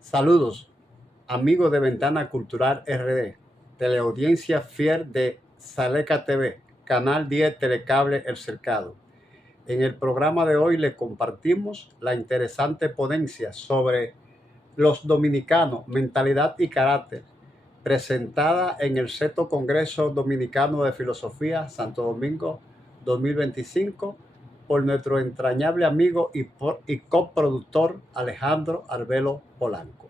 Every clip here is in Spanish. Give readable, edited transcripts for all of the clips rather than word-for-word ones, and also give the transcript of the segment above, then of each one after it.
Saludos, amigos de Ventana Cultural RD, teleaudiencia fiel de Saleca TV, Canal 10 Telecable El Cercado. En el programa de hoy les compartimos la interesante ponencia sobre los dominicanos, mentalidad y carácter, presentada en el 6º Congreso Dominicano de Filosofía Santo Domingo 2025 por nuestro entrañable amigo y coproductor Alejandro Arbelo Polanco.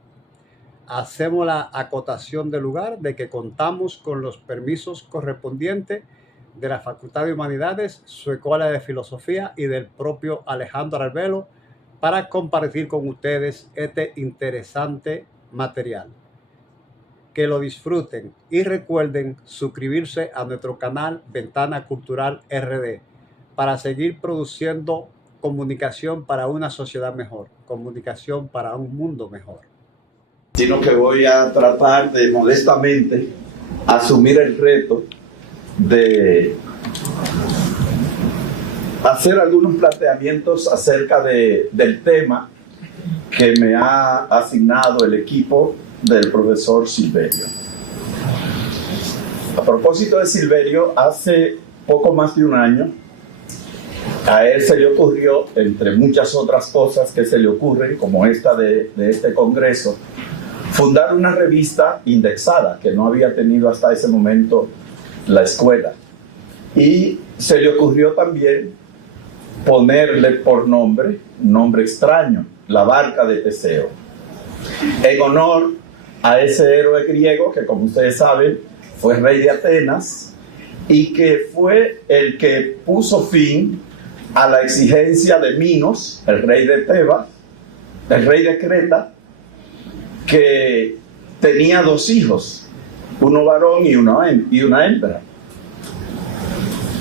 Hacemos la acotación del lugar de que contamos con los permisos correspondientes de la Facultad de Humanidades, su Escuela de Filosofía y del propio Alejandro Arbelo para compartir con ustedes este interesante material. Que lo disfruten y recuerden suscribirse a nuestro canal Ventana Cultural RD para seguir produciendo comunicación para una sociedad mejor, comunicación para un mundo mejor. Sino que voy a tratar de modestamente asumir el reto de hacer algunos planteamientos acerca del tema que me ha asignado el equipo del profesor Silverio. A propósito de Silverio, hace poco más de un año, a él se le ocurrió, entre muchas otras cosas que se le ocurren, como esta de este congreso, fundar una revista indexada que no había tenido hasta ese momento la escuela. Y se le ocurrió también ponerle por nombre, un nombre extraño, La Barca de Teseo, en honor a ese héroe griego que, como ustedes saben, fue rey de Atenas y que fue el que puso fin a la exigencia de Minos, el rey de Tebas, el rey de Creta, que tenía 2 hijos, uno varón y una hembra.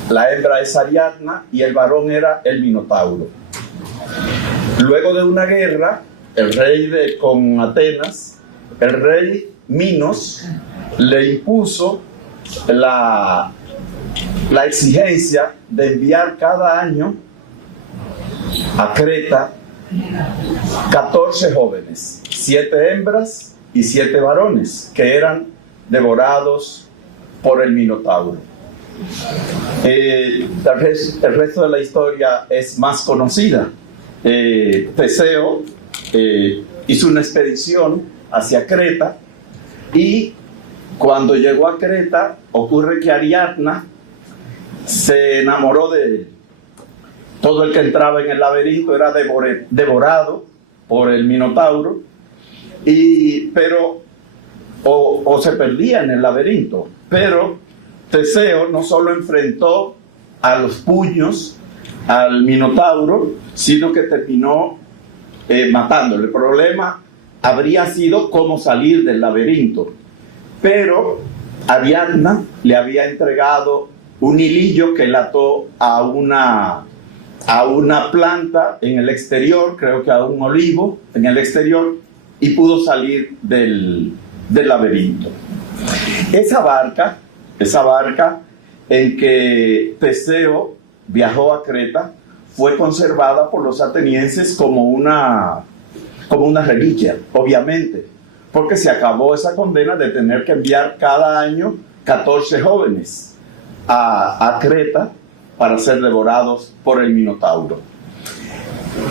La hembra es Ariadna y el varón era el Minotauro. Luego de una guerra, con Atenas, el rey Minos le impuso la exigencia de enviar cada año a Creta 14 jóvenes, 7 hembras y 7 varones, que eran devorados por el Minotauro. El resto de la historia es más conocida. Teseo hizo una expedición hacia Creta y cuando llegó a Creta ocurre que Ariadna se enamoró de él. Todo el que entraba en el laberinto era devorado por el Minotauro, pero se perdía en el laberinto. Pero Teseo no solo enfrentó a los puños al Minotauro, sino que terminó matándolo. El problema habría sido cómo salir del laberinto, pero Ariadna le había entregado un hilillo que la ató a una planta en el exterior, creo que a un olivo en el exterior, y pudo salir del laberinto. Esa barca en que Teseo viajó a Creta fue conservada por los atenienses como una reliquia, obviamente, porque se acabó esa condena de tener que enviar cada año 14 jóvenes a Creta para ser devorados por el Minotauro.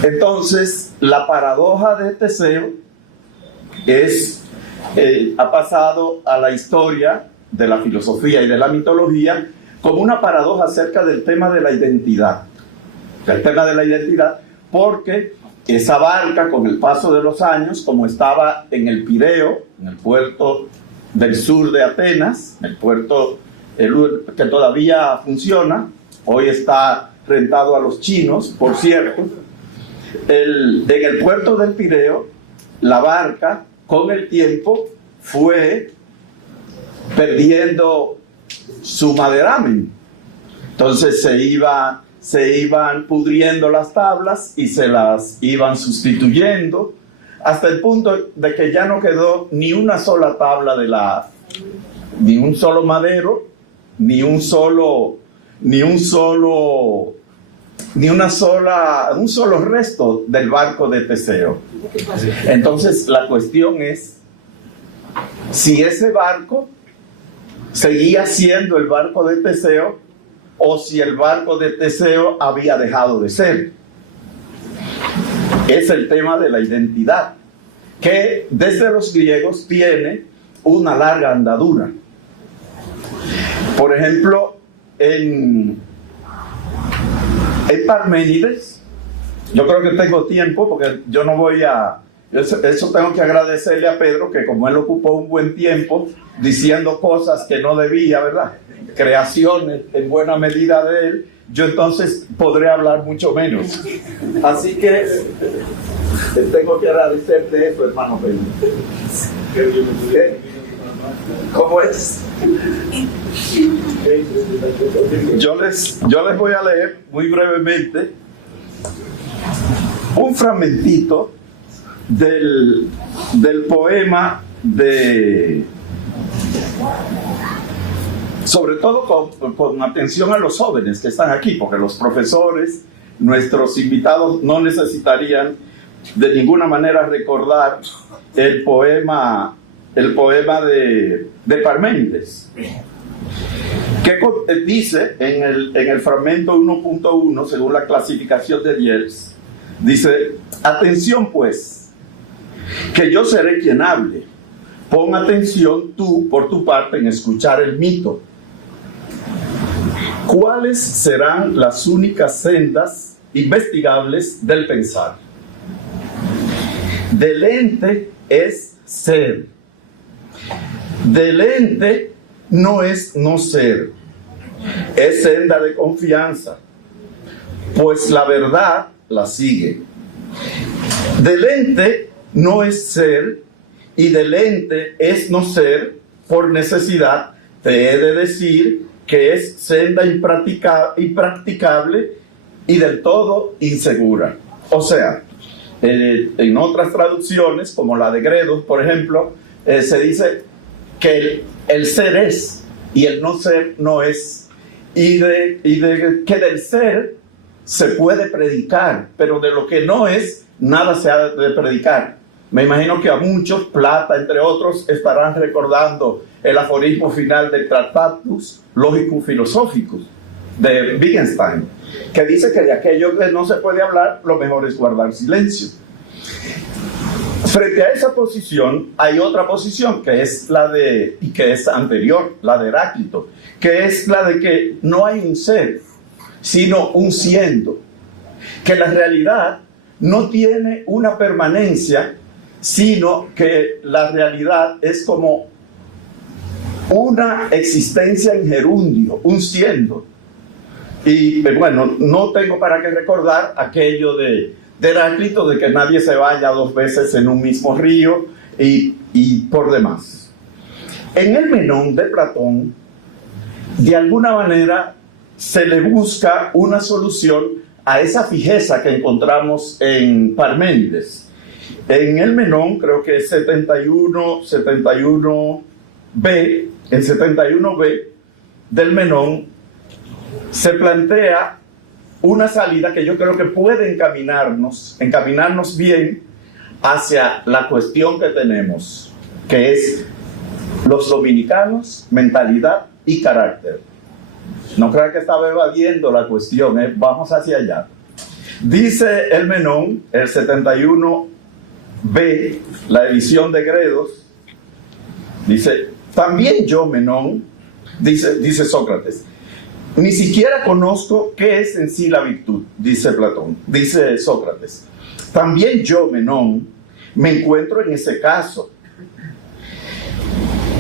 Entonces, la paradoja de Teseo ha pasado a la historia de la filosofía y de la mitología como una paradoja acerca del tema de la identidad. Porque esa barca, con el paso de los años, como estaba en el Pireo, en el puerto del sur de Atenas, el puerto que todavía funciona, hoy está rentado a los chinos, por cierto, en el puerto del Pireo, la barca, con el tiempo, fue perdiendo su maderamen. Entonces se iban pudriendo las tablas y se las iban sustituyendo hasta el punto de que ya no quedó ni una sola tabla ni un solo madero, ni un solo resto del barco de Teseo. Entonces la cuestión es si ese barco seguía siendo el barco de Teseo o si el barco de Teseo había dejado de ser. Es el tema de la identidad, que desde los griegos tiene una larga andadura. Por ejemplo, en Parménides, yo creo que tengo tiempo porque yo no voy a... Eso tengo que agradecerle a Pedro, que como él ocupó un buen tiempo diciendo cosas que no debía, ¿verdad? Creaciones en buena medida de él, yo entonces podré hablar mucho menos. Así que tengo que agradecerte eso, hermano Pedro. ¿Cómo es? Yo les voy a leer muy brevemente un fragmentito del poema sobre todo con atención a los jóvenes que están aquí, porque los profesores, nuestros invitados, no necesitarían de ninguna manera recordar el poema de Parménides, que dice en el fragmento 1.1, según la clasificación de Diels, dice: atención pues, que yo seré quien hable. Pon atención tú, por tu parte, en escuchar el mito. ¿Cuáles serán las únicas sendas investigables del pensar? Del ente es ser. Del ente no es no ser. Es senda de confianza, pues la verdad la sigue. Del ente no es ser, y del ente es no ser. Por necesidad te he de decir que es senda impracticable y del todo insegura. O sea, en otras traducciones, como la de Gredos, por ejemplo, se dice que el ser es y el no ser no es, y que del ser se puede predicar, pero de lo que no es, nada se ha de predicar. Me imagino que a muchos, Plata entre otros, estarán recordando el aforismo final del Tractatus Logicus Philosophicus de Wittgenstein, que dice que de aquello que no se puede hablar, lo mejor es guardar silencio. Frente a esa posición hay otra posición que es que es anterior, la de Heráclito, que es la de que no hay un ser, sino un siendo, que la realidad no tiene una permanencia, sino que la realidad es como una existencia en gerundio, un siendo. Y bueno, no tengo para qué recordar aquello de Heráclito, de que nadie se vaya dos veces en un mismo río y por demás. En el Menón de Platón, de alguna manera se le busca una solución a esa fijeza que encontramos en Parménides. En el Menón, creo que es 71b, el 71b del Menón, se plantea una salida que yo creo que puede encaminarnos bien hacia la cuestión que tenemos, que es los dominicanos, mentalidad y carácter. No creo que estaba evadiendo la cuestión, vamos hacia allá. Dice el Menón, el 71b, la edición de Gredos, dice: también yo, Menón, dice Sócrates, ni siquiera conozco qué es en sí la virtud, dice Sócrates. También yo, Menón, me encuentro en ese caso.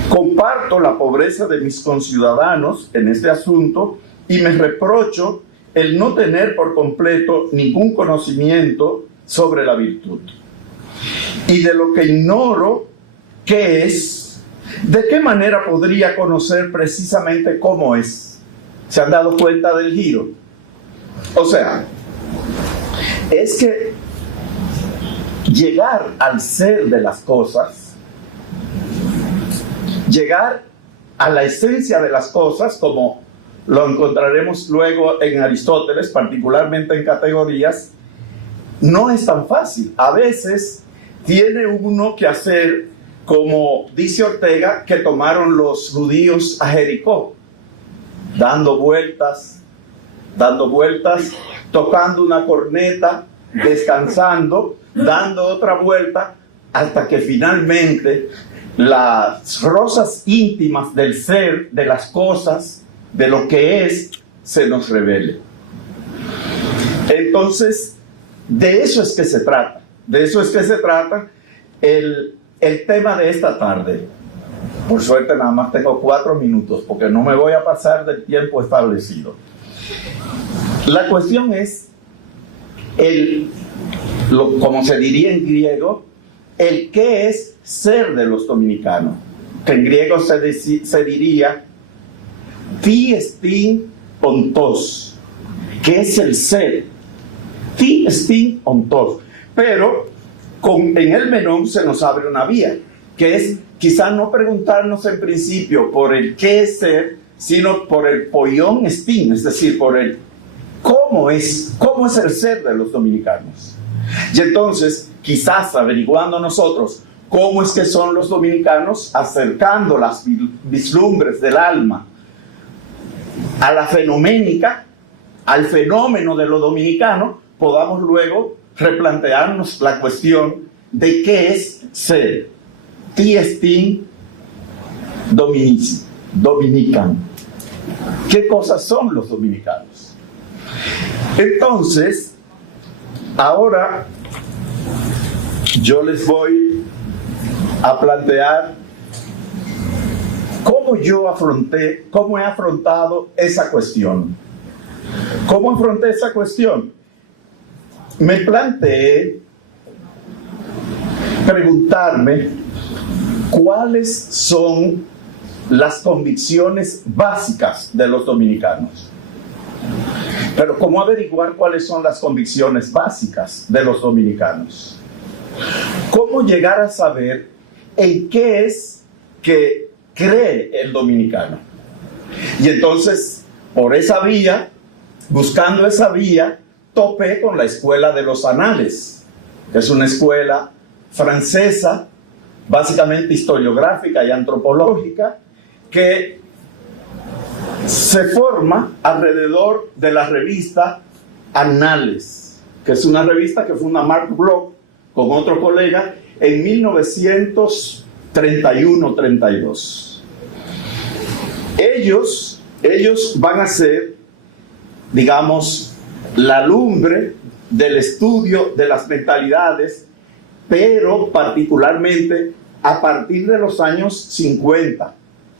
Comparto la pobreza de mis conciudadanos en este asunto y me reprocho el no tener por completo ningún conocimiento sobre la virtud. Y de lo que ignoro qué es, ¿de qué manera podría conocer precisamente cómo es? ¿Se han dado cuenta del giro? O sea, es que llegar al ser de las cosas, llegar a la esencia de las cosas, como lo encontraremos luego en Aristóteles, particularmente en categorías, no es tan fácil. A veces tiene uno que hacer, como dice Ortega, que tomaron los judíos a Jericó, dando vueltas, tocando una corneta, descansando, dando otra vuelta, hasta que finalmente las rosas íntimas del ser, de las cosas, de lo que es, se nos revele. Entonces, de eso es que se trata. De eso es que se trata el tema de esta tarde. Por suerte nada más tengo 4 minutos, porque no me voy a pasar del tiempo establecido. La cuestión es, como se diría en griego, el qué es ser de los dominicanos, que en griego se diría ti estin ontos, que es el ser, ti estin ontos, pero en el menón se nos abre una vía, que es quizá no preguntarnos en principio por el qué es ser, sino por el poion estin, es decir, por el cómo es el ser de los dominicanos. Y entonces, quizás averiguando nosotros cómo es que son los dominicanos, acercando las vislumbres del alma a la fenoménica, al fenómeno de lo dominicano, podamos luego replantearnos la cuestión de qué es ser. Ti estin dominican. ¿Qué cosas son los dominicanos? Entonces, ahora yo les voy a plantear cómo he afrontado esa cuestión. ¿Cómo afronté esa cuestión? Me planteé preguntarme cuáles son las convicciones básicas de los dominicanos. Pero ¿cómo averiguar cuáles son las convicciones básicas de los dominicanos? ¿Cómo llegar a saber en qué es que cree el dominicano? Y entonces, por esa vía, buscando esa vía, topé con la Escuela de los Anales, que es una escuela francesa, básicamente historiográfica y antropológica, que se forma alrededor de la revista Annales, que es una revista que funda Marc Bloch con otro colega en 1931-32. Ellos van a ser, digamos, la lumbre del estudio de las mentalidades, pero particularmente a partir de los años 50.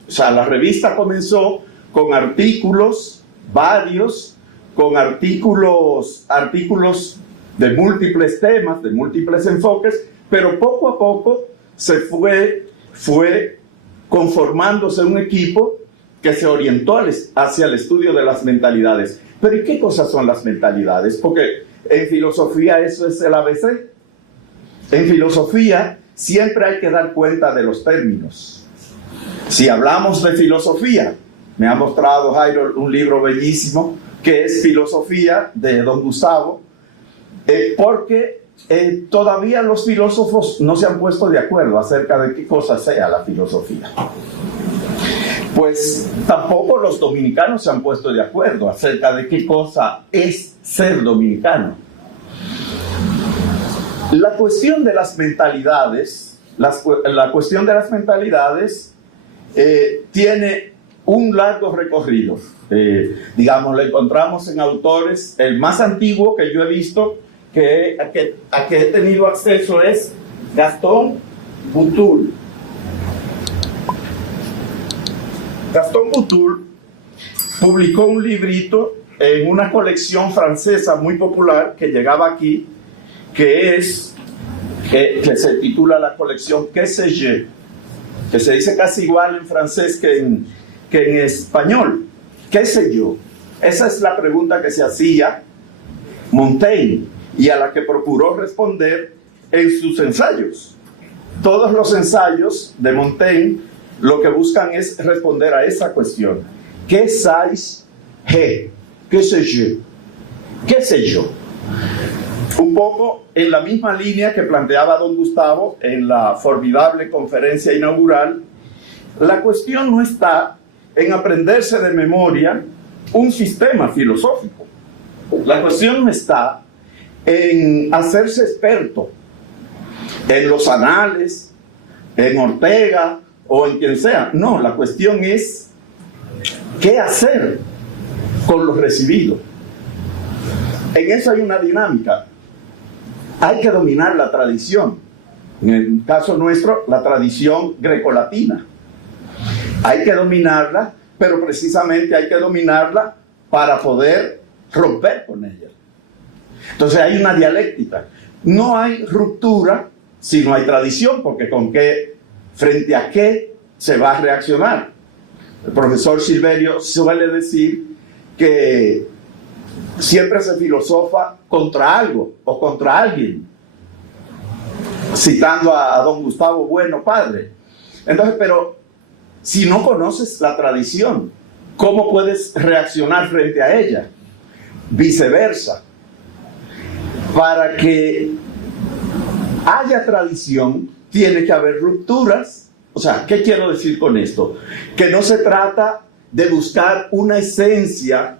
O sea, la revista comenzó con artículos varios, con artículos de múltiples temas, de múltiples enfoques, pero poco a poco se fue conformándose un equipo que se orientó hacia el estudio de las mentalidades. Pero ¿y qué cosas son las mentalidades? Porque en filosofía eso es el ABC. En filosofía siempre hay que dar cuenta de los términos. Si hablamos de filosofía, me ha mostrado Jairo un libro bellísimo que es Filosofía de Don Gustavo, porque todavía los filósofos no se han puesto de acuerdo acerca de qué cosa sea la filosofía. Pues tampoco los dominicanos se han puesto de acuerdo acerca de qué cosa es ser dominicano. La cuestión de las mentalidades, tiene un largo recorrido. Digamos, lo encontramos en autores. El más antiguo que yo he visto, a que he tenido acceso, es Gaston Boutoul. Gaston Boutoul publicó un librito en una colección francesa muy popular que llegaba aquí, que se titula la colección Que sais je, que se dice casi igual en francés que en español. ¿Qué sé yo? Esa es la pregunta que se hacía Montaigne y a la que procuró responder en sus ensayos. Todos los ensayos de Montaigne lo que buscan es responder a esa cuestión. ¿Qué sais he? ¿Qué sé yo? ¿Qué sé yo? Un poco en la misma línea que planteaba don Gustavo en la formidable conferencia inaugural, la cuestión no está en aprenderse de memoria un sistema filosófico. La cuestión no está en hacerse experto en los anales, en Ortega o en quien sea. No, la cuestión es qué hacer con lo recibido. En eso hay una dinámica. Hay que dominar la tradición. En el caso nuestro, la tradición grecolatina. Hay que dominarla, pero precisamente hay que dominarla para poder romper con ella. Entonces hay una dialéctica. No hay ruptura si no hay tradición, porque con qué, frente a qué se va a reaccionar. El profesor Silverio suele decir que siempre se filosofa contra algo o contra alguien, citando a don Gustavo Bueno, padre. Entonces, pero si no conoces la tradición, ¿cómo puedes reaccionar frente a ella? Viceversa. Para que haya tradición, tiene que haber rupturas. O sea, ¿qué quiero decir con esto? Que no se trata de buscar una esencia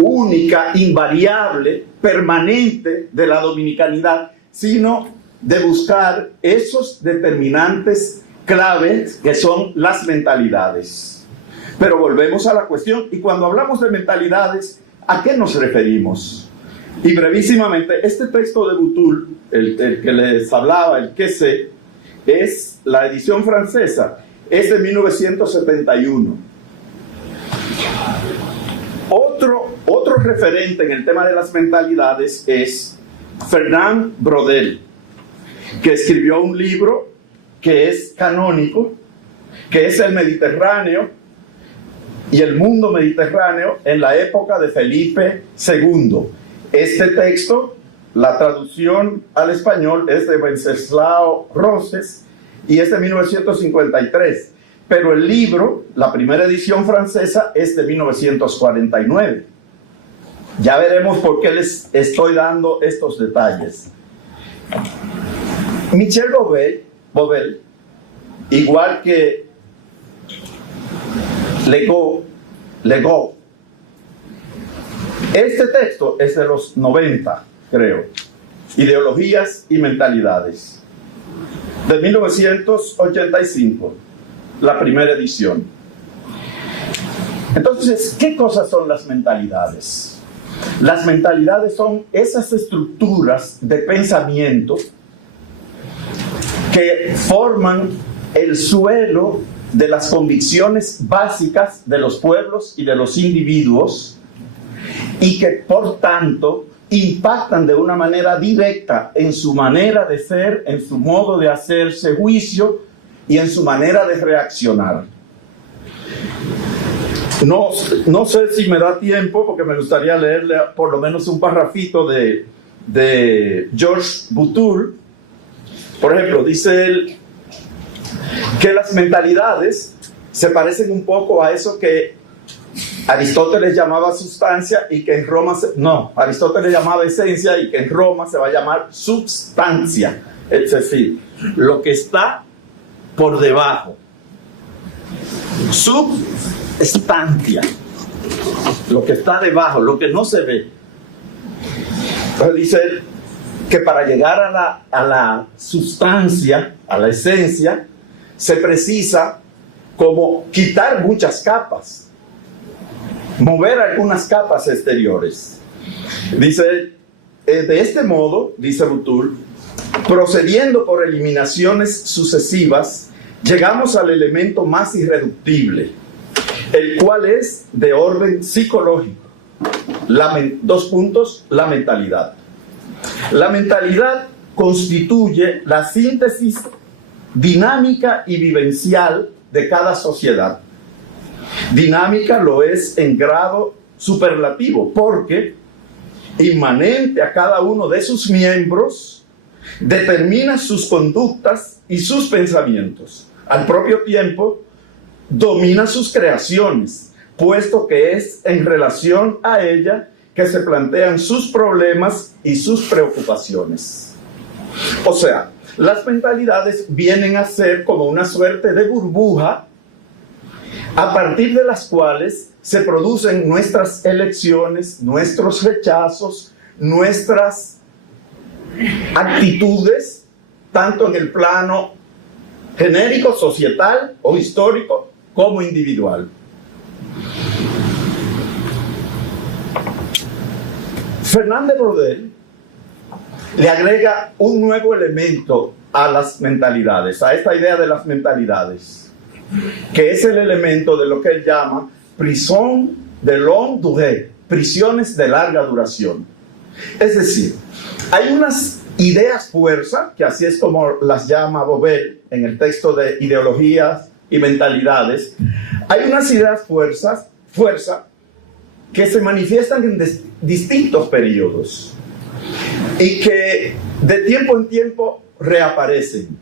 única, invariable, permanente de la dominicanidad, sino de buscar esos determinantes claves que son las mentalidades. Pero volvemos a la cuestión, y cuando hablamos de mentalidades, ¿a qué nos referimos? Y brevísimamente, este texto de Boutoul, el que les hablaba, el que sé, es la edición francesa, es de 1971. Otro referente en el tema de las mentalidades es Fernand Braudel, que escribió un libro que es canónico, que es el Mediterráneo y el mundo mediterráneo en la época de Felipe II. Este texto, la traducción al español es de Wenceslao Roses y es de 1953, pero el libro, la primera edición francesa, es de 1949. Ya veremos por qué les estoy dando estos detalles. Michel Bouvel, igual que Legault, este texto es de los 90, creo, Ideologías y Mentalidades, de 1985, la primera edición. Entonces, ¿qué cosas son las mentalidades? Las mentalidades son esas estructuras de pensamiento que forman el suelo de las convicciones básicas de los pueblos y de los individuos, y que por tanto impactan de una manera directa en su manera de ser, en su modo de hacerse juicio y en su manera de reaccionar. No sé si me da tiempo, porque me gustaría leerle por lo menos un parrafito de Georges Boutoul. Por ejemplo, dice él que las mentalidades se parecen un poco a eso que Aristóteles llamaba sustancia y que en Roma Aristóteles llamaba esencia y que en Roma se va a llamar substancia, es decir, lo que está por debajo. Substancia, lo que está debajo, lo que no se ve. Entonces dice que para llegar a la sustancia, a la esencia, se precisa como quitar muchas capas, mover algunas capas exteriores. Dice, de este modo, dice Boutoul, procediendo por eliminaciones sucesivas, llegamos al elemento más irreductible, el cual es de orden psicológico. La mentalidad. La mentalidad constituye la síntesis dinámica y vivencial de cada sociedad. Dinámica lo es en grado superlativo, porque inmanente a cada uno de sus miembros determina sus conductas y sus pensamientos. al propio tiempo, domina sus creaciones, puesto que es en relación a ella que se plantean sus problemas y sus preocupaciones. O sea, las mentalidades vienen a ser como una suerte de burbuja a partir de las cuales se producen nuestras elecciones, nuestros rechazos, nuestras actitudes, tanto en el plano genérico, societal o histórico, como individual. Fernand de Braudel le agrega un nuevo elemento a las mentalidades, a esta idea de las mentalidades, que es el elemento de lo que él llama prison de longue durée, prisiones de larga duración. Es decir, hay unas ideas fuerza, que así es como las llama Braudel en el texto de Ideologías y Mentalidades. Hay unas ideas fuerza que se manifiestan en distintos periodos y que de tiempo en tiempo reaparecen.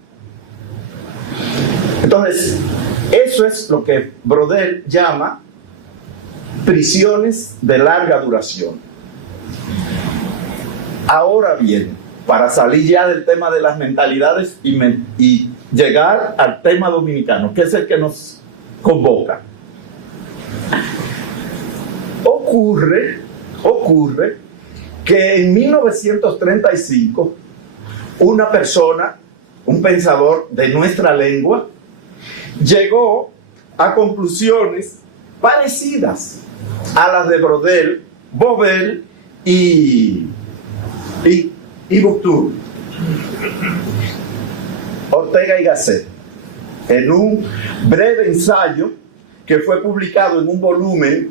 Entonces, eso es lo que Braudel llama prisiones de larga duración. Ahora bien, para salir ya del tema de las mentalidades y llegar al tema dominicano, que es el que nos convoca, ocurre que en 1935 una persona, un pensador de nuestra lengua, llegó a conclusiones parecidas a las de Braudel, Bobel y Bourdieu, Ortega y Gasset, en un breve ensayo que fue publicado en un volumen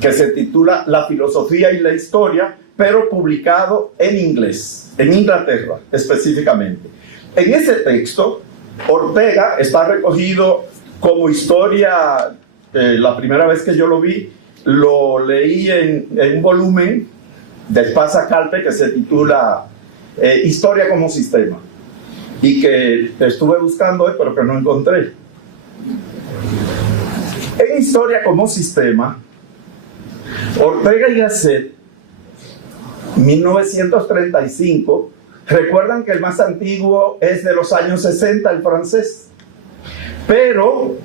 que se titula La filosofía y la historia, pero publicado en inglés, en Inglaterra específicamente. En ese texto, Ortega está recogido como historia, la primera vez que yo lo vi, lo leí en un volumen de Espasa Calpe que se titula Historia como Sistema, y que estuve buscando hoy pero que no encontré. En Historia como Sistema, Ortega y Gasset, 1935, recuerdan que el más antiguo es de los años 60, el francés, pero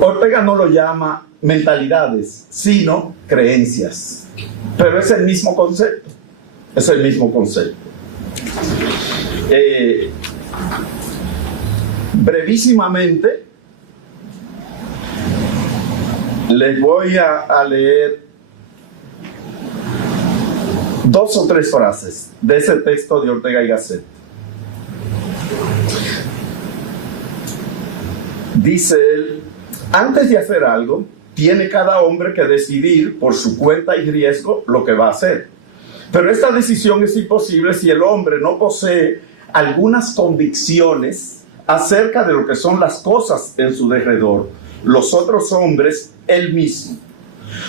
Ortega no lo llama mentalidades, sino creencias, pero es el mismo concepto, brevísimamente les voy a leer 2 o 3 frases de ese texto de Ortega y Gasset. Dice él: antes de hacer algo, tiene cada hombre que decidir por su cuenta y riesgo lo que va a hacer. Pero esta decisión es imposible si el hombre no posee algunas convicciones acerca de lo que son las cosas en su derredor, los otros hombres, él mismo.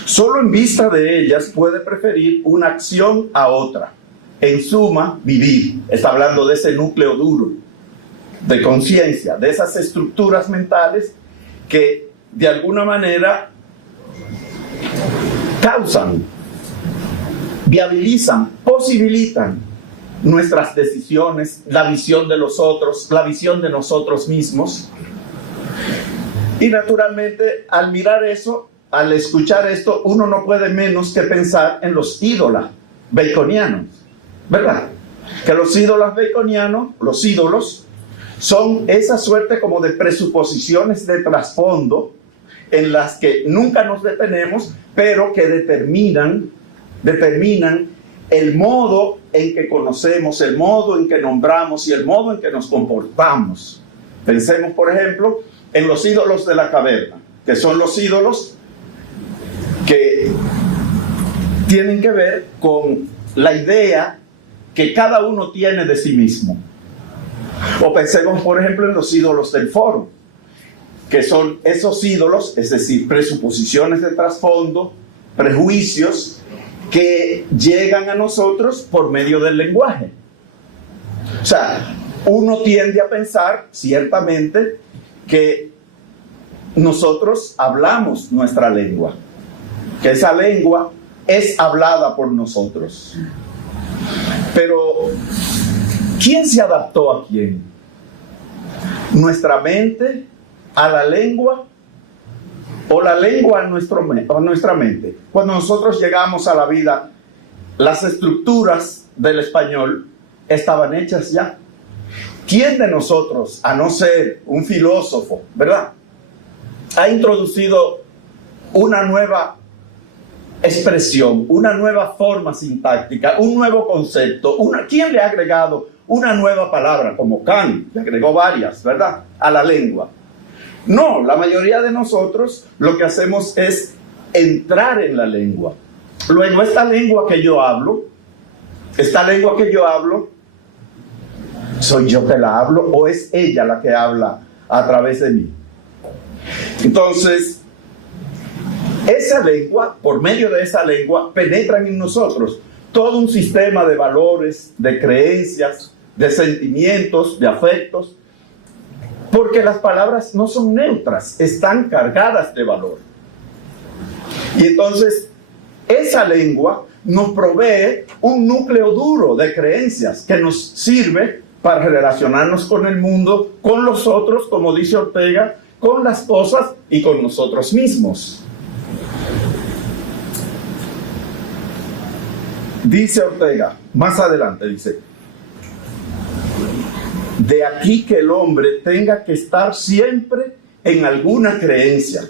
Solo en vista de ellas puede preferir una acción a otra. En suma, vivir. Está hablando de ese núcleo duro de conciencia, de esas estructuras mentales que de alguna manera causan, viabilizan, posibilitan nuestras decisiones, la visión de los otros, la visión de nosotros mismos. Y naturalmente, al mirar eso, al escuchar esto, uno no puede menos que pensar en los ídolos baconianos, ¿verdad? Que los ídolos baconianos, los ídolos, son esa suerte como de presuposiciones de trasfondo en las que nunca nos detenemos, pero que determinan el modo en que conocemos, el modo en que nombramos y el modo en que nos comportamos. Pensemos, por ejemplo, en los ídolos de la caverna, que son los ídolos que tienen que ver con la idea que cada uno tiene de sí mismo. O pensemos, por ejemplo, en los ídolos del foro, que son esos ídolos, es decir, presuposiciones de trasfondo, prejuicios, que llegan a nosotros por medio del lenguaje. O sea, uno tiende a pensar, ciertamente, que nosotros hablamos nuestra lengua, que esa lengua es hablada por nosotros. Pero, ¿quién se adaptó a quién? ¿Nuestra mente a la lengua o la lengua a nuestra mente? Cuando nosotros llegamos a la vida, las estructuras del español estaban hechas ya. ¿Quién de nosotros, a no ser un filósofo, ¿verdad?, ha introducido una nueva expresión, una nueva forma sintáctica, un nuevo concepto? ¿Quién le ha agregado una nueva palabra? Como Kant, le agregó varias, ¿verdad?, a la lengua. No, la mayoría de nosotros lo que hacemos es entrar en la lengua. Luego, esta lengua que yo hablo, ¿soy yo que la hablo o es ella la que habla a través de mí? Entonces, esa lengua, por medio de esa lengua, penetran en nosotros todo un sistema de valores, de creencias, de sentimientos, de afectos, porque las palabras no son neutras, están cargadas de valor. Y entonces, esa lengua nos provee un núcleo duro de creencias que nos sirve para relacionarnos con el mundo, con los otros, como dice Ortega, con las cosas y con nosotros mismos. Dice Ortega, más adelante dice: de aquí que el hombre tenga que estar siempre en alguna creencia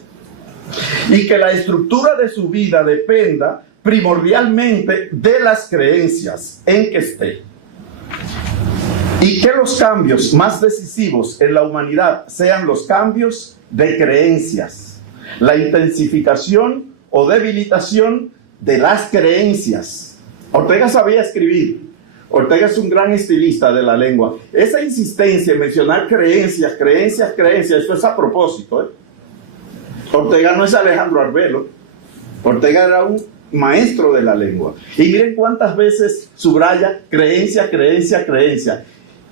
y que la estructura de su vida dependa primordialmente de las creencias en que esté, y que los cambios más decisivos en la humanidad sean los cambios de creencias, la intensificación o debilitación de las creencias. Ortega sabía escribir. Ortega es un gran estilista de la lengua. Esa insistencia en mencionar creencias, eso es a propósito, Ortega no es Alejandro Arbelo. Ortega era un maestro de la lengua. Y miren cuántas veces subraya creencia.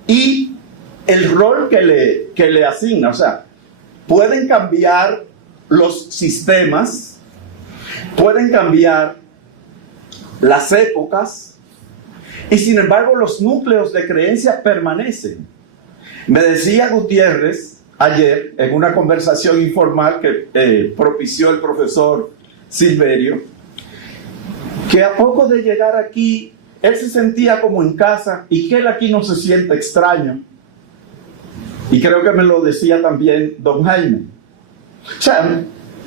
Y el rol que le asigna. O sea, pueden cambiar los sistemas, pueden cambiar las épocas, y sin embargo los núcleos de creencia permanecen. Me decía Gutiérrez ayer en una conversación informal que propició el profesor Silverio, que a poco de llegar aquí él se sentía como en casa y que él aquí no se siente extraño. Y creo que me lo decía también don Jaime. O sea,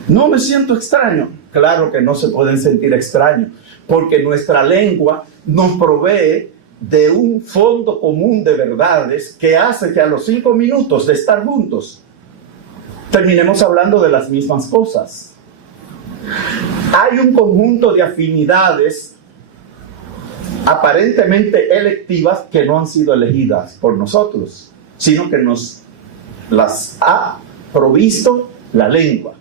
no me siento extraño. Claro que no se pueden sentir extraños, porque nuestra lengua nos provee de un fondo común de verdades que hace que a los 5 minutos de estar juntos terminemos hablando de las mismas cosas. Hay un conjunto de afinidades aparentemente electivas que no han sido elegidas por nosotros, sino que nos las ha provisto la lengua.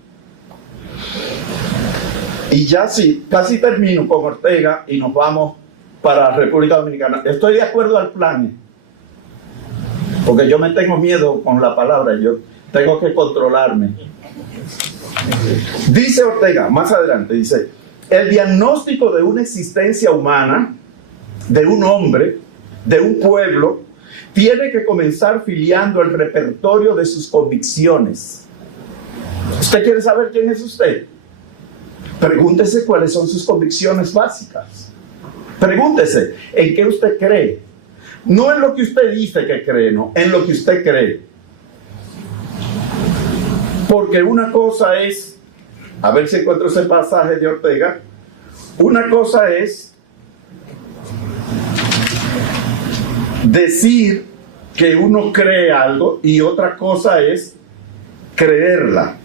Y ya sí, casi termino con Ortega y nos vamos para República Dominicana. Estoy de acuerdo al plan, porque yo me tengo miedo con la palabra, yo tengo que controlarme. Dice Ortega, más adelante, dice: el diagnóstico de una existencia humana, de un hombre, de un pueblo, tiene que comenzar filiando el repertorio de sus convicciones. ¿Usted quiere saber quién es usted? Pregúntese cuáles son sus convicciones básicas. Pregúntese en qué usted cree. No en lo que usted dice que cree, no, en lo que usted cree. Porque una cosa es, a ver si encuentro ese pasaje de Ortega, una cosa es decir que uno cree algo y otra cosa es creerla.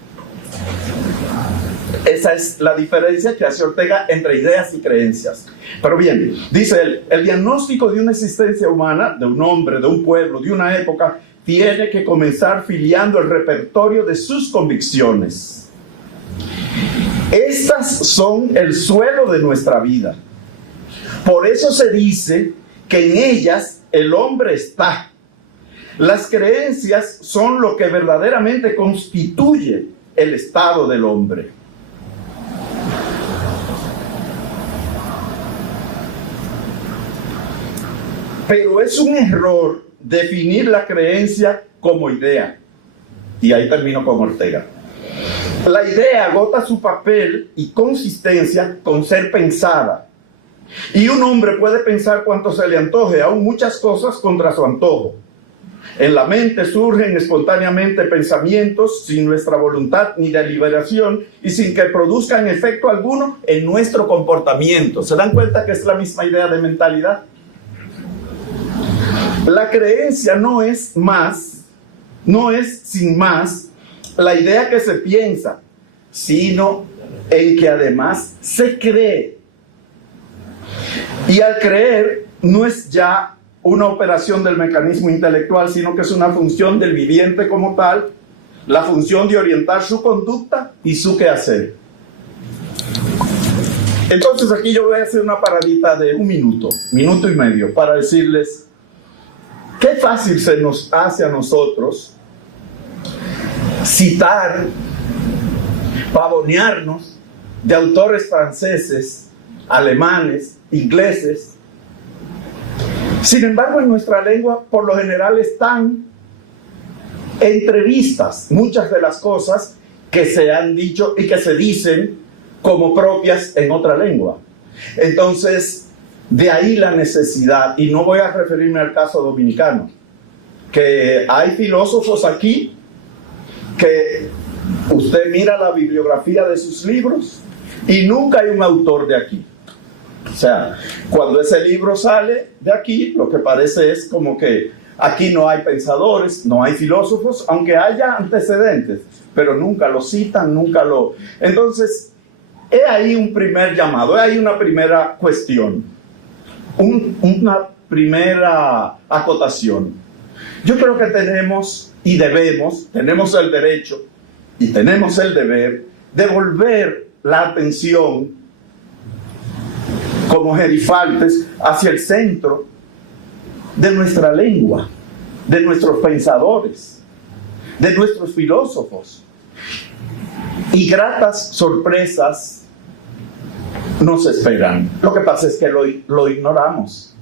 Esa es la diferencia que hace Ortega entre ideas y creencias. Pero bien, dice él, el diagnóstico de una existencia humana, de un hombre, de un pueblo, de una época, tiene que comenzar filiando el repertorio de sus convicciones. Estas son el suelo de nuestra vida. Por eso se dice que en ellas el hombre está. Las creencias son lo que verdaderamente constituye el estado del hombre. Pero es un error definir la creencia como idea. Y ahí termino con Ortega. La idea agota su papel y consistencia con ser pensada. Y un hombre puede pensar cuanto se le antoje, aún muchas cosas contra su antojo. En la mente surgen espontáneamente pensamientos sin nuestra voluntad ni deliberación y sin que produzcan efecto alguno en nuestro comportamiento. ¿Se dan cuenta que es la misma idea de mentalidad? La creencia no es sin más la idea que se piensa, sino en que además se cree. Y al creer no es ya una operación del mecanismo intelectual, sino que es una función del viviente como tal, la función de orientar su conducta y su quehacer. Entonces aquí yo voy a hacer una paradita de un minuto y medio, para decirles qué fácil se nos hace a nosotros citar, pavonearnos de autores franceses, alemanes, ingleses. Sin embargo, en nuestra lengua, por lo general, están entrevistas muchas de las cosas que se han dicho y que se dicen como propias en otra lengua. Entonces, de ahí la necesidad, y no voy a referirme al caso dominicano, que hay filósofos aquí que usted mira la bibliografía de sus libros y nunca hay un autor de aquí. O sea, cuando ese libro sale de aquí, lo que parece es como que aquí no hay pensadores, no hay filósofos, aunque haya antecedentes, pero nunca lo citan, nunca lo... Entonces, he ahí un primer llamado, he ahí una primera cuestión, una primera acotación. Yo creo que tenemos y debemos, tenemos el derecho y tenemos el deber de volver la atención como gerifaltes hacia el centro de nuestra lengua, de nuestros pensadores, de nuestros filósofos. Y gratas sorpresas nos esperan. Lo que pasa es que lo ignoramos.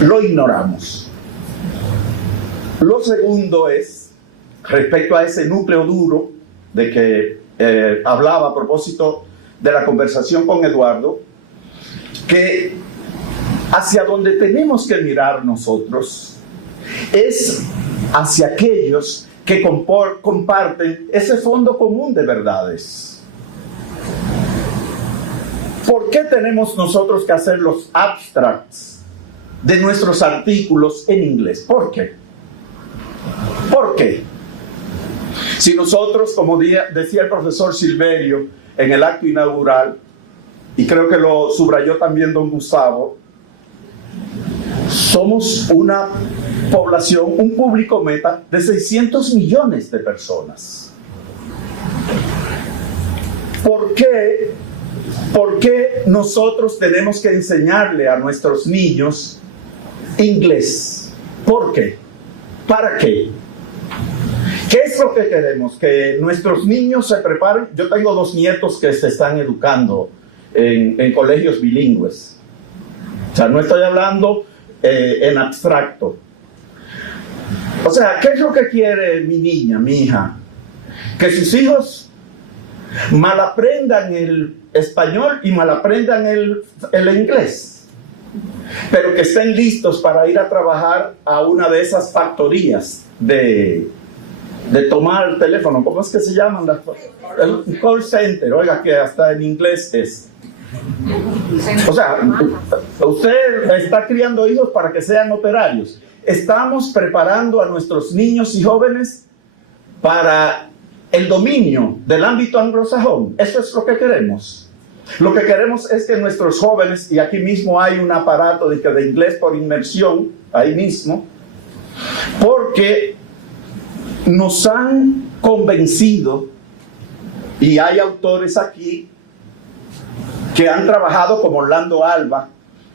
Lo ignoramos. Lo segundo es, respecto a ese núcleo duro de que hablaba a propósito de la conversación con Eduardo, que hacia donde tenemos que mirar nosotros es hacia aquellos que comparten ese fondo común de verdades. ¿Por qué tenemos nosotros que hacer los abstracts de nuestros artículos en inglés? ¿Por qué? ¿Por qué? Si nosotros, como decía el profesor Silverio en el acto inaugural, y creo que lo subrayó también don Gustavo, somos una población, un público meta de 600 millones de personas. ¿Por qué nosotros tenemos que enseñarle a nuestros niños inglés? ¿Por qué? ¿Para qué? ¿Qué es lo que queremos? Que nuestros niños se preparen. Yo tengo 2 nietos que se están educando en colegios bilingües. O sea, no estoy hablando en abstracto. O sea, ¿qué es lo que quiere mi niña, mi hija? Que sus hijos malaprendan el español y malaprendan el inglés, pero que estén listos para ir a trabajar a una de esas factorías de tomar el teléfono. ¿Cómo es que se llaman? El call center. Oiga, que hasta en inglés es. O sea, usted está criando hijos para que sean operarios. Estamos preparando a nuestros niños y jóvenes para el dominio del ámbito anglosajón. Eso es lo que queremos. Lo que queremos es que nuestros jóvenes, y aquí mismo hay un aparato de inglés por inmersión, ahí mismo, porque nos han convencido, y hay autores aquí que han trabajado como Orlando Alba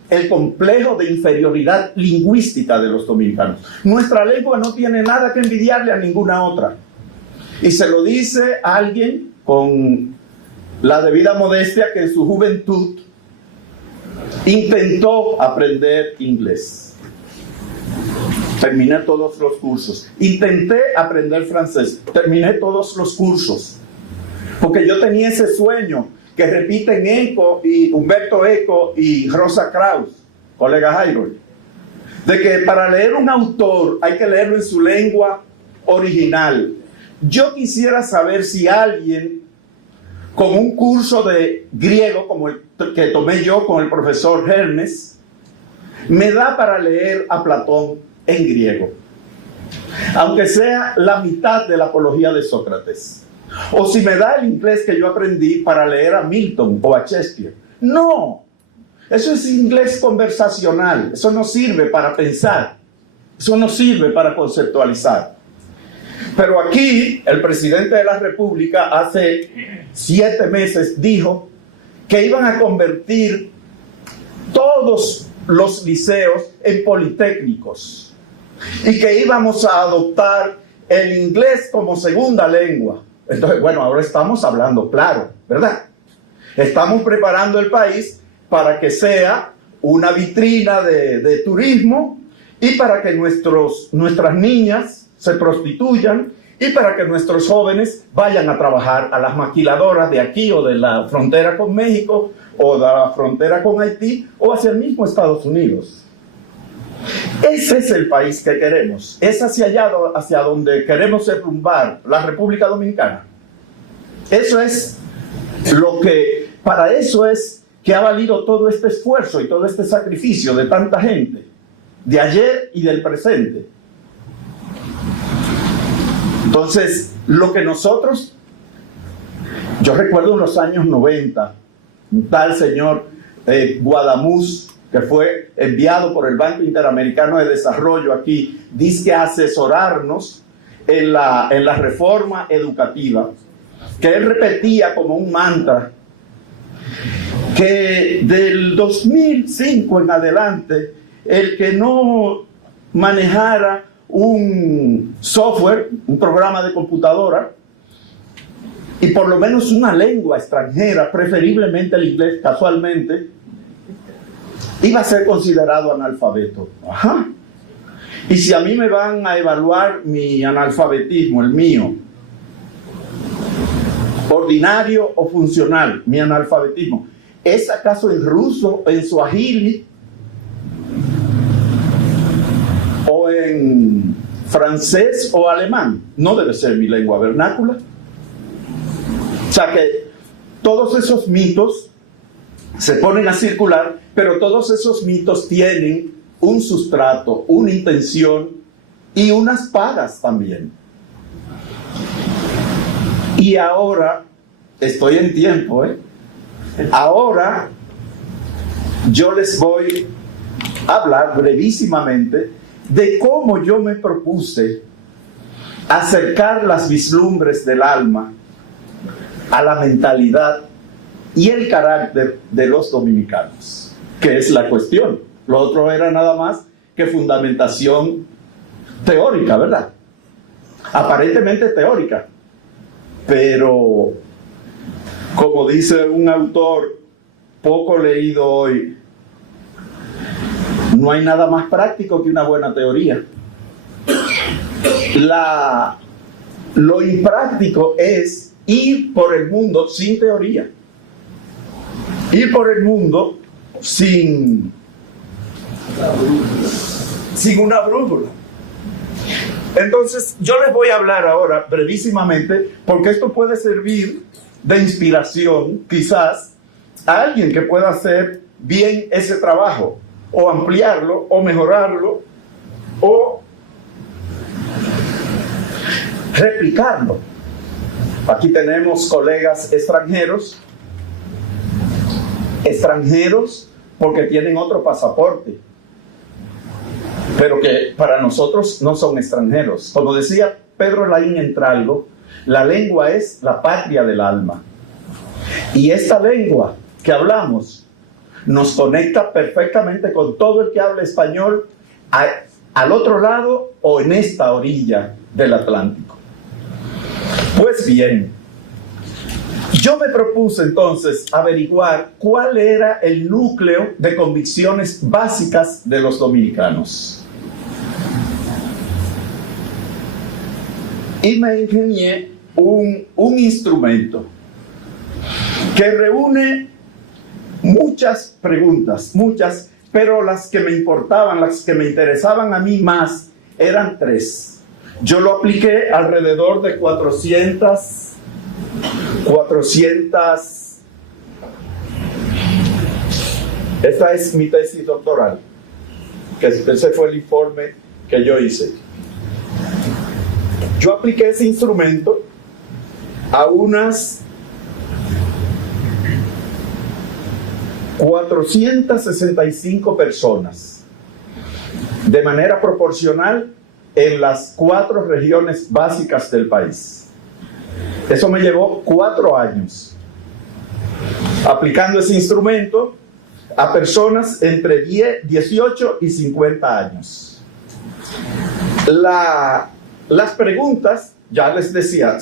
el complejo de inferioridad lingüística de los dominicanos. Nuestra lengua no tiene nada que envidiarle a ninguna otra. Y se lo dice alguien con la debida modestia que en su juventud intentó aprender inglés. Terminé todos los cursos. Intenté aprender francés. Terminé todos los cursos. Porque yo tenía ese sueño que repiten Eco y Humberto Eco y Rosa Kraus, colega Jairo, de que para leer un autor hay que leerlo en su lengua original. Yo quisiera saber si alguien con un curso de griego como el que tomé yo con el profesor Hermes me da para leer a Platón en griego, aunque sea la mitad de la apología de Sócrates. O si me da el inglés que yo aprendí para leer a Milton o a Shakespeare. No, eso es inglés conversacional. Eso no sirve para pensar. Eso no sirve para conceptualizar. Pero aquí el presidente de la República hace 7 meses dijo que iban a convertir todos los liceos en politécnicos y que íbamos a adoptar el inglés como segunda lengua. Entonces, bueno, ahora estamos hablando claro, ¿verdad? Estamos preparando el país para que sea una vitrina de turismo y para que nuestras niñas se prostituyan y para que nuestros jóvenes vayan a trabajar a las maquiladoras de aquí o de la frontera con México o de la frontera con Haití o hacia el mismo Estados Unidos. Ese es el país que queremos. Es hacia allá, hacia donde queremos derrumbar la República Dominicana. Eso es lo que, para eso es que ha valido todo este esfuerzo y todo este sacrificio de tanta gente, de ayer y del presente. Entonces, lo que nosotros, yo recuerdo en los años 90, un tal señor Guadamuz, que fue enviado por el Banco Interamericano de Desarrollo aquí, dice a asesorarnos en la reforma educativa, que él repetía como un mantra, que del 2005 en adelante, el que no manejara un software, un programa de computadora, y por lo menos una lengua extranjera, preferiblemente el inglés, casualmente, iba a ser considerado analfabeto. Ajá. Y si a mí me van a evaluar mi analfabetismo, el mío, ordinario o funcional, mi analfabetismo, ¿es acaso en ruso, en suajili o en francés o alemán? No debe ser mi lengua vernácula. O sea que todos esos mitos se ponen a circular, pero todos esos mitos tienen un sustrato, una intención y unas pagas también. Y ahora, estoy en tiempo, ahora yo les voy a hablar brevísimamente de cómo yo me propuse acercar las vislumbres del alma a la mentalidad y el carácter de los dominicanos, que es la cuestión. Lo otro era nada más que fundamentación teórica, ¿verdad? Aparentemente teórica, pero como dice un autor poco leído hoy, no hay nada más práctico que una buena teoría. Lo impráctico es ir por el mundo sin teoría, ir por el mundo sin una brújula. Entonces, yo les voy a hablar ahora brevísimamente, porque esto puede servir de inspiración, quizás, a alguien que pueda hacer bien ese trabajo, o ampliarlo, o mejorarlo, o replicarlo. Aquí tenemos colegas extranjeros porque tienen otro pasaporte, pero que para nosotros no son extranjeros. Como decía Pedro Laín Entralgo, la lengua es la patria del alma. Y esta lengua que hablamos nos conecta perfectamente con todo el que habla español al otro lado o en esta orilla del Atlántico. Pues bien, yo me propuse entonces averiguar cuál era el núcleo de convicciones básicas de los dominicanos. Y me ingenié un instrumento que reúne muchas preguntas, pero las que me importaban, las que me interesaban a mí más, eran 3. Yo lo apliqué alrededor de 400. Esta es mi tesis doctoral, que ese fue el informe que yo hice. Yo apliqué ese instrumento a unas 465 personas, de manera proporcional en las 4 regiones básicas del país. Eso me llevó 4 años, aplicando ese instrumento a personas entre 18 y 50 años. Las preguntas, ya les decía,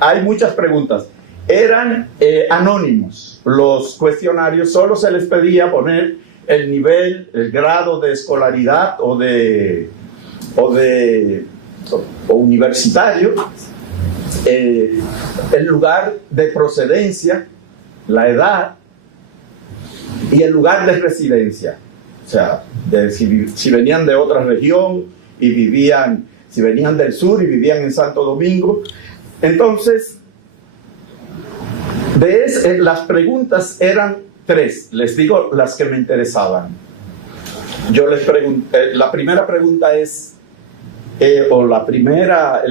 hay muchas preguntas, eran anónimos. Los cuestionarios solo se les pedía poner el nivel, el grado de escolaridad o universitario, el lugar de procedencia, la edad y el lugar de residencia. O sea, si venían de otra región y vivían, si venían del sur y vivían en Santo Domingo. Entonces, las preguntas eran 3, les digo las que me interesaban. Yo les pregunté, la primera pregunta es, el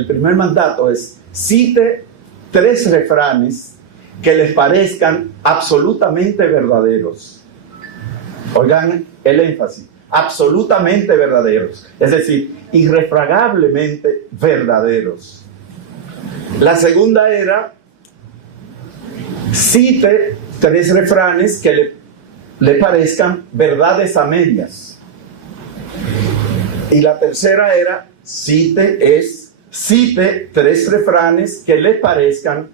primer mandato es: cite 3 refranes que les parezcan absolutamente verdaderos. Oigan el énfasis, absolutamente verdaderos, es decir, irrefragablemente verdaderos. La segunda era: cite 3 refranes que le parezcan verdades a medias. Y la tercera era: cite 3 refranes que le parezcan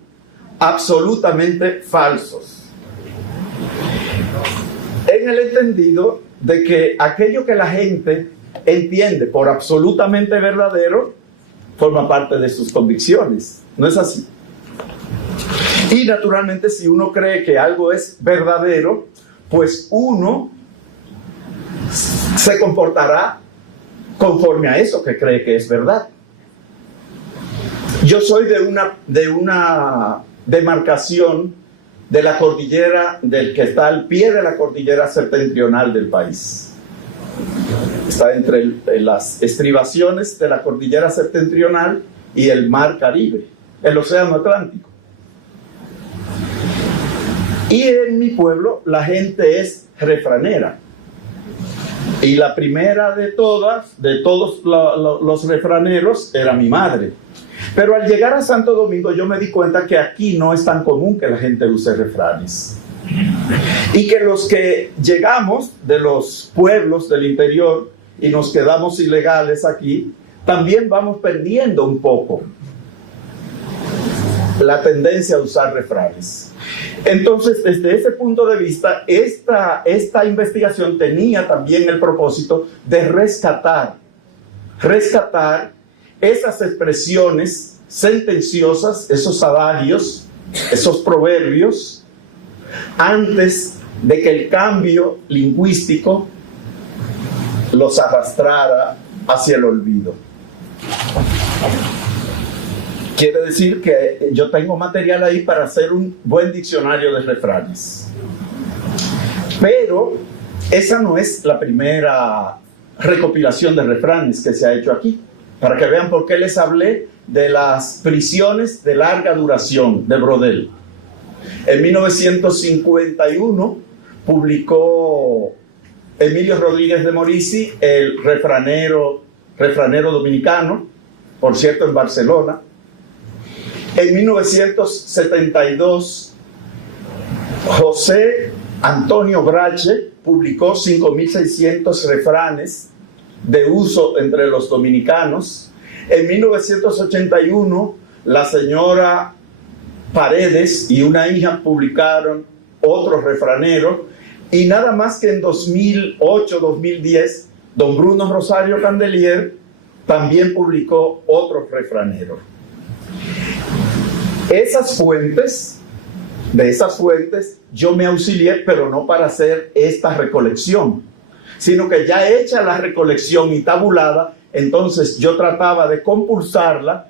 absolutamente falsos. En el entendido de que aquello que la gente entiende por absolutamente verdadero forma parte de sus convicciones. ¿No es así? Y naturalmente, si uno cree que algo es verdadero, pues uno se comportará conforme a eso que cree que es verdad. Yo soy de una demarcación de la cordillera, del que está al pie de la cordillera septentrional del país. Está entre las estribaciones de la cordillera septentrional y el mar Caribe, el océano Atlántico. Y en mi pueblo la gente es refranera. Y la primera de todos los refraneros era mi madre. Pero al llegar a Santo Domingo yo me di cuenta que aquí no es tan común que la gente use refranes. Y que los que llegamos de los pueblos del interior y nos quedamos ilegales aquí, también vamos perdiendo un poco la tendencia a usar refranes. Entonces, desde ese punto de vista, esta investigación tenía también el propósito de rescatar esas expresiones sentenciosas, esos adagios, esos proverbios, antes de que el cambio lingüístico los arrastrara hacia el olvido. Quiere decir que yo tengo material ahí para hacer un buen diccionario de refranes. Pero esa no es la primera recopilación de refranes que se ha hecho aquí. Para que vean por qué les hablé de las prisiones de larga duración de Brodel. En 1951 publicó Emilio Rodríguez de Morici el refranero dominicano, por cierto en Barcelona. En 1972 José Antonio Brache publicó 5.600 refranes de uso entre los dominicanos. En 1981, la señora Paredes y una hija publicaron otro refranero, y nada más que en 2008-2010, don Bruno Rosario Candelier también publicó otro refranero. De esas fuentes yo me auxilié, pero no para hacer esta recolección, sino que ya hecha la recolección y tabulada, entonces yo trataba de compulsarla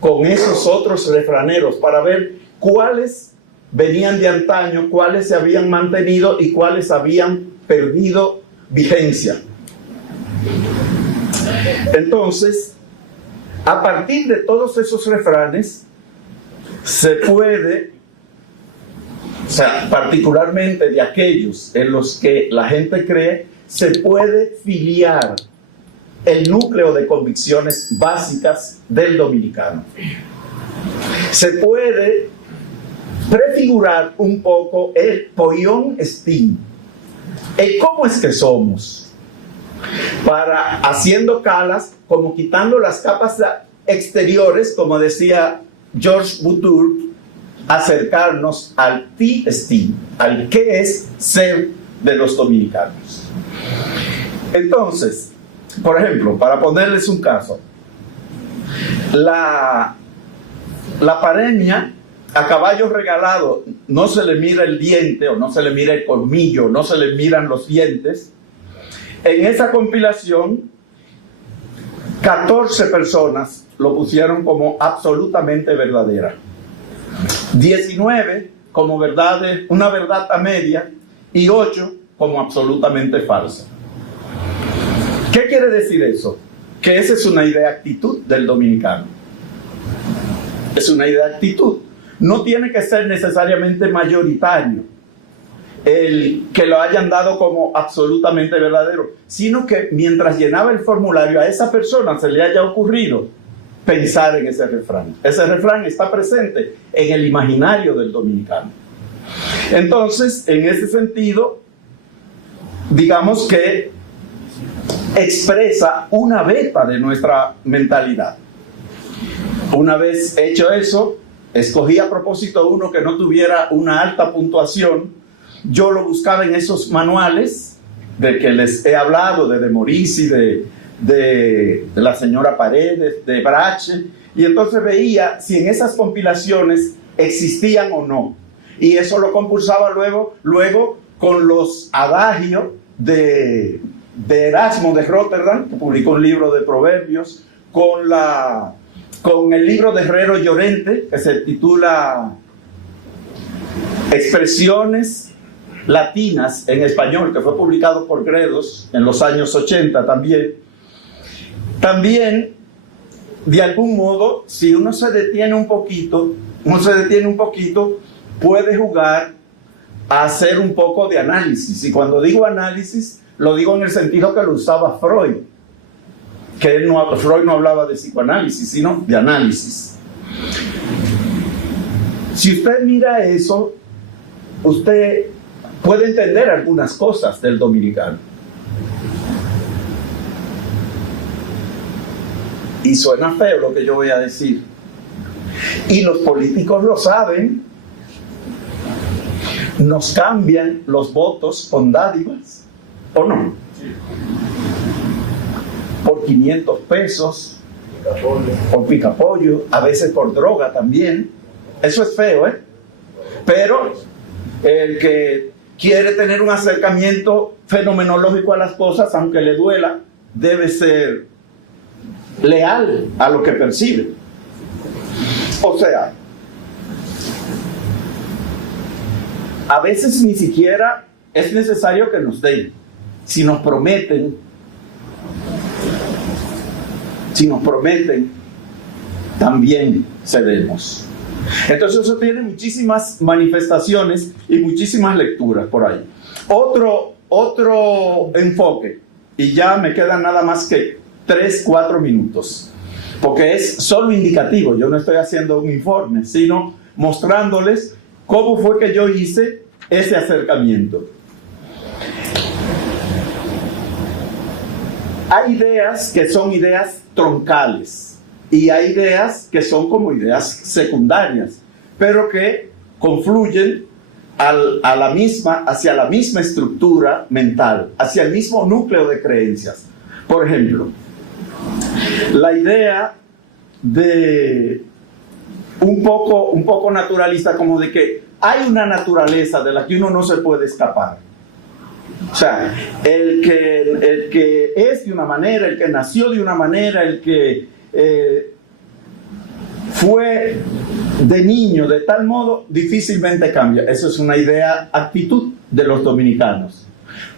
con esos otros refraneros para ver cuáles venían de antaño, cuáles se habían mantenido y cuáles habían perdido vigencia. Entonces, a partir de todos esos refranes, se puede, o sea, particularmente de aquellos en los que la gente cree, se puede filiar el núcleo de convicciones básicas del dominicano. Se puede prefigurar un poco el poión estim, el cómo es que somos, para, haciendo calas, como quitando las capas exteriores, como decía George Boutour, acercarnos al ti estim, al qué es ser de los dominicanos. Entonces, por ejemplo, para ponerles un caso, la pareña a caballo regalado no se le mira el diente, o no se le mira el colmillo, no se le miran los dientes. En esa compilación, 14 personas lo pusieron como absolutamente verdadera, 19 como una verdad a media, y 8 como absolutamente falsa. ¿Qué quiere decir eso? Que esa es una idea actitud del dominicano. Es una idea actitud. No tiene que ser necesariamente mayoritario el que lo hayan dado como absolutamente verdadero, sino que mientras llenaba el formulario a esa persona se le haya ocurrido pensar en ese refrán. Ese refrán está presente en el imaginario del dominicano. Entonces, en ese sentido, digamos que expresa una beta de nuestra mentalidad. Una vez hecho eso, escogí a propósito uno que no tuviera una alta puntuación. Yo lo buscaba en esos manuales de que les he hablado, de Morisi, de la señora Paredes, de Brache, y entonces veía si en esas compilaciones existían o no. Y eso lo compulsaba luego con los adagios de Erasmo de Rotterdam, que publicó un libro de proverbios, con el libro de Herrero Llorente, que se titula Expresiones Latinas en Español, que fue publicado por Gredos en los años 80 también. También, de algún modo, si uno se detiene un poquito, puede jugar a hacer un poco de análisis. Y cuando digo análisis, lo digo en el sentido que lo usaba Freud, que Freud no hablaba de psicoanálisis, sino de análisis. Si usted mira eso, usted puede entender algunas cosas del dominicano. Y suena feo lo que yo voy a decir. Y los políticos lo saben. Nos cambian los votos con dádivas, ¿o no? Por 500 pesos, por picapollo, a veces por droga también. Eso es feo, ¿eh? Pero el que quiere tener un acercamiento fenomenológico a las cosas, aunque le duela, debe ser leal a lo que percibe. O sea, a veces ni siquiera es necesario que nos den. Si nos prometen, también cedemos. Entonces eso tiene muchísimas manifestaciones y muchísimas lecturas por ahí. Otro enfoque, y ya me quedan nada más que 3-4 minutos, porque es solo indicativo. Yo no estoy haciendo un informe, sino mostrándoles cómo fue que yo hice ese acercamiento. Hay ideas que son ideas troncales y hay ideas que son como ideas secundarias, pero que confluyen hacia la misma estructura mental, hacia el mismo núcleo de creencias. Por ejemplo, la idea de un poco naturalista, como de que hay una naturaleza de la que uno no se puede escapar. O sea, el que es de una manera, el que nació de una manera, el que fue de niño de tal modo, difícilmente cambia. Eso es una idea, actitud de los dominicanos.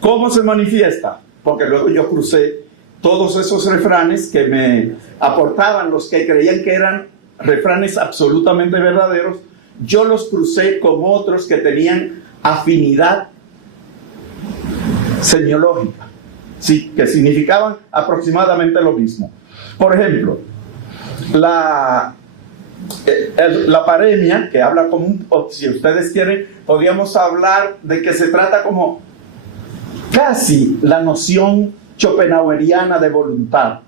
¿Cómo se manifiesta? Porque luego yo crucé todos esos refranes que me aportaban los que creían que eran refranes absolutamente verdaderos. Yo los crucé con otros que tenían afinidad semiológica, sí, que significaban aproximadamente lo mismo. Por ejemplo, la paremia, que habla como si ustedes quieren, podríamos hablar de que se trata como casi la noción schopenhaueriana de voluntad.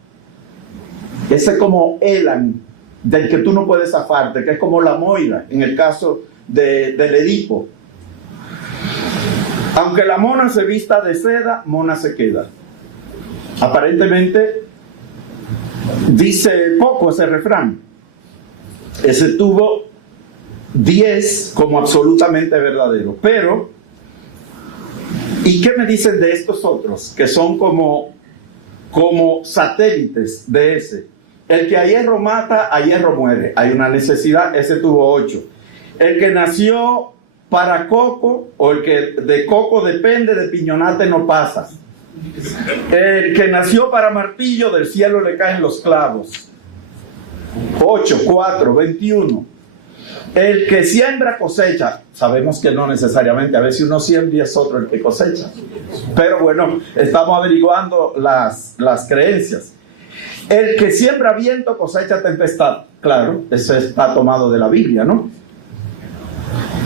Ese como Elan, del que tú no puedes zafarte, que es como la Moira, en el caso del Edipo. Aunque la mona se vista de seda, mona se queda. Aparentemente dice poco ese refrán. Ese tuvo 10 como absolutamente verdadero. Pero, ¿y qué me dicen de estos otros? Que son como satélites de ese. El que a hierro mata, a hierro muere. Hay una necesidad, ese tuvo 8. El que nació para coco, o el que de coco depende, de piñonate no pasa. El que nació para martillo, del cielo le caen los clavos. 8, 4, 21. El que siembra cosecha. Sabemos que no necesariamente, a veces uno siembra y es otro el que cosecha. Pero bueno, estamos averiguando las creencias. El que siembra viento cosecha tempestad. Claro, eso está tomado de la Biblia, ¿no?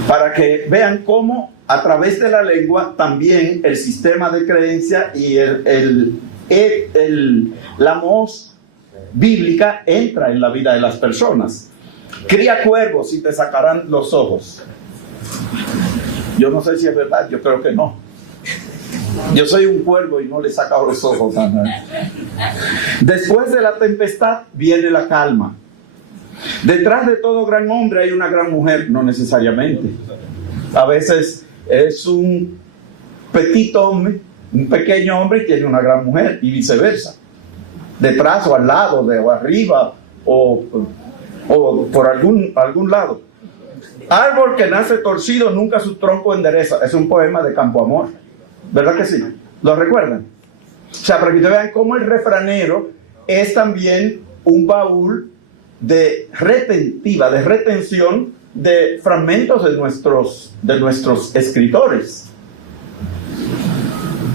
Para que vean cómo a través de la lengua también el sistema de creencia y la voz bíblica entra en la vida de las personas. Cría cuervos y te sacarán los ojos. Yo no sé si es verdad, yo creo que no. Yo soy un cuervo y no le he sacado los ojos a nadie. Después de la tempestad viene la calma. Detrás de todo gran hombre hay una gran mujer, no necesariamente. A veces es un petit hombre, un pequeño hombre y tiene una gran mujer, y viceversa. Detrás o al lado, o arriba, o por algún lado. Árbol que nace torcido, nunca su tronco endereza. Es un poema de Campoamor. ¿Verdad que sí? ¿Lo recuerdan? O sea, para que ustedes vean cómo el refranero es también un baúl de retención de fragmentos de nuestros escritores.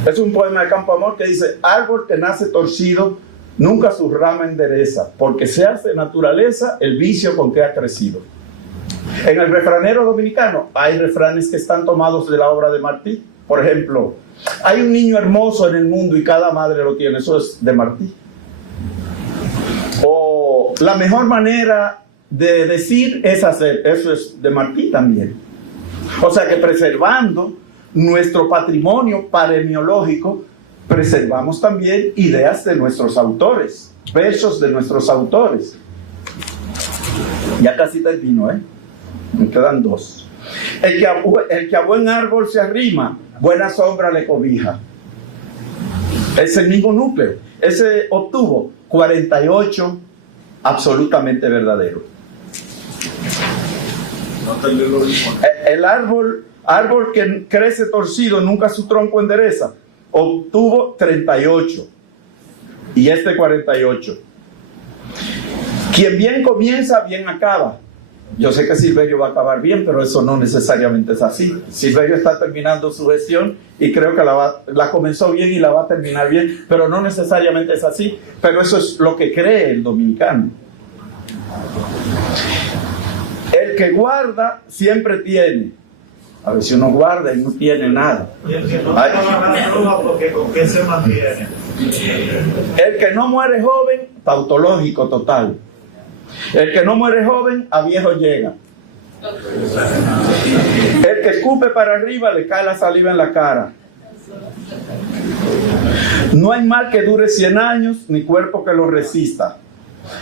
Es un poema de Campoamor que dice: árbol que nace torcido, nunca su rama endereza, porque se hace naturaleza el vicio con que ha crecido. En el refranero dominicano hay refranes que están tomados de la obra de Martí. Por ejemplo, hay un niño hermoso en el mundo y cada madre lo tiene. Eso es de Martí. O la mejor manera de decir es hacer. Eso es de Martí también. O sea que preservando nuestro patrimonio paremiológico, preservamos también ideas de nuestros autores, versos de nuestros autores. Ya casi termino, me quedan 2. El que a buen árbol se arrima, buena sombra le cobija. Es el mismo núcleo. Ese obtuvo 48 absolutamente verdadero. El árbol que crece torcido, nunca su tronco endereza, obtuvo 38. Y este 48. Quien bien comienza, bien acaba. Yo sé que Silverio va a acabar bien, pero eso no necesariamente es así. Silverio está terminando su gestión y creo que la comenzó bien y la va a terminar bien, pero no necesariamente es así. Pero eso es lo que cree el dominicano. El que guarda siempre tiene. A veces uno guarda y no tiene nada. Y el que no trabaja la droga, porque ¿con qué se mantiene? El que no muere joven, tautológico total. El que no muere joven, a viejo llega. El que escupe para arriba, le cae la saliva en la cara. No hay mal que dure 100 años, ni cuerpo que lo resista.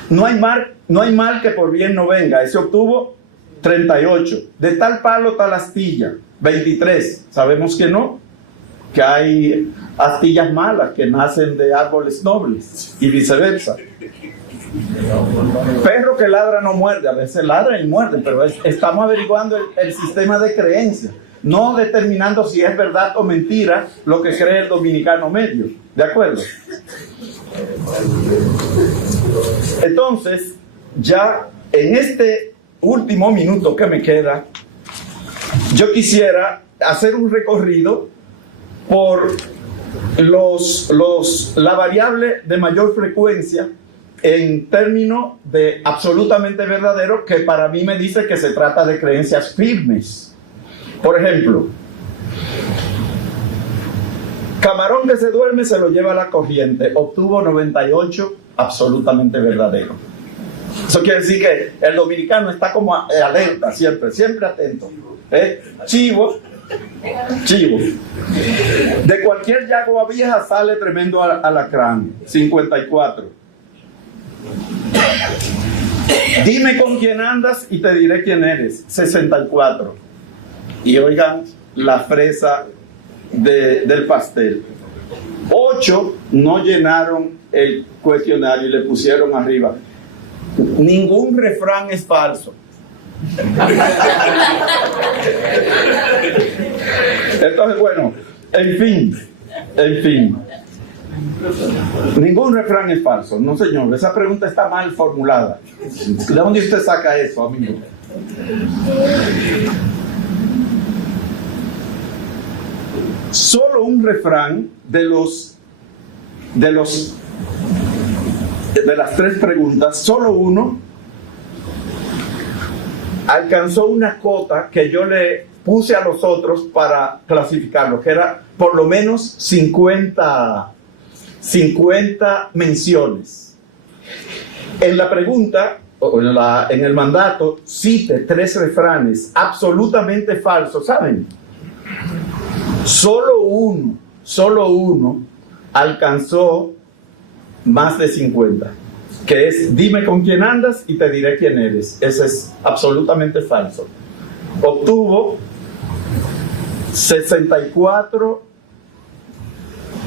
No hay mal que por bien no venga. Ese obtuvo 38. De tal palo, tal astilla. 23. Sabemos que no. Que hay astillas malas que nacen de árboles nobles y viceversa. Perro que ladra no muerde. A veces ladra y muerde, pero estamos averiguando el sistema de creencia, no determinando si es verdad o mentira lo que cree el dominicano medio. ¿De acuerdo? Entonces, ya en este último minuto que me queda, yo quisiera hacer un recorrido por la variable de mayor frecuencia en términos de absolutamente verdadero, que para mí me dice que se trata de creencias firmes. Por ejemplo, camarón que se duerme se lo lleva a la corriente, obtuvo 98, absolutamente verdadero. Eso quiere decir que el dominicano está como alerta, siempre atento. Chivo. De cualquier yagua vieja sale tremendo alacrán, 54. Dime con quién andas y te diré quién eres, 64. Y oigan la fresa del pastel. 8 no llenaron el cuestionario y le pusieron arriba: ningún refrán es falso. Entonces, bueno, en fin, ningún refrán es falso. No, señor, esa pregunta está mal formulada. ¿De dónde usted saca eso, amigo? Solo un refrán de las 3 preguntas, solo uno alcanzó una cota que yo le puse a los otros para clasificarlo, que era por lo menos 50 menciones. En la pregunta, o en el mandato, cite 3 refranes absolutamente falsos, ¿saben? Solo uno alcanzó más de 50, que es: dime con quién andas y te diré quién eres. Ese es absolutamente falso. Obtuvo 64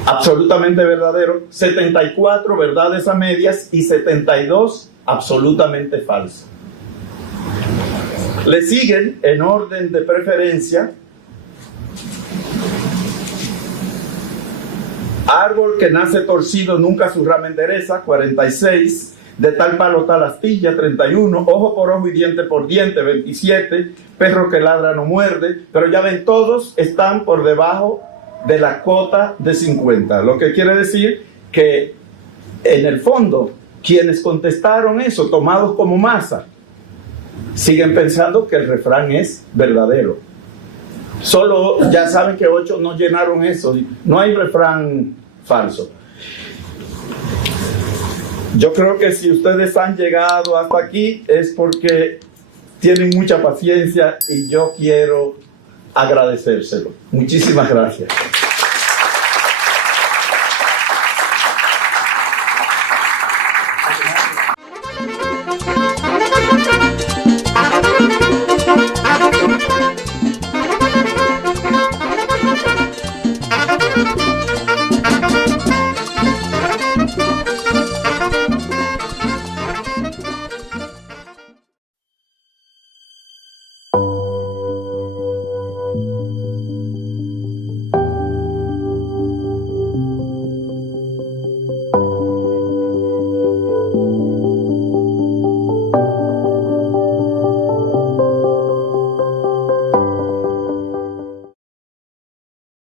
absolutamente verdadero, 74 verdades a medias y 72 absolutamente falso. Le siguen en orden de preferencia: árbol que nace torcido nunca su rama endereza, 46. De tal palo tal astilla, 31. Ojo por ojo y diente por diente, 27. Perro que ladra no muerde. Pero ya ven, todos están por debajo de la cota de 50, lo que quiere decir que en el fondo quienes contestaron eso, tomados como masa, siguen pensando que el refrán es verdadero. Solo ya saben que 8 no llenaron eso. No hay refrán falso. Yo creo que si ustedes han llegado hasta aquí es porque tienen mucha paciencia y yo quiero agradecérselo. Muchísimas gracias.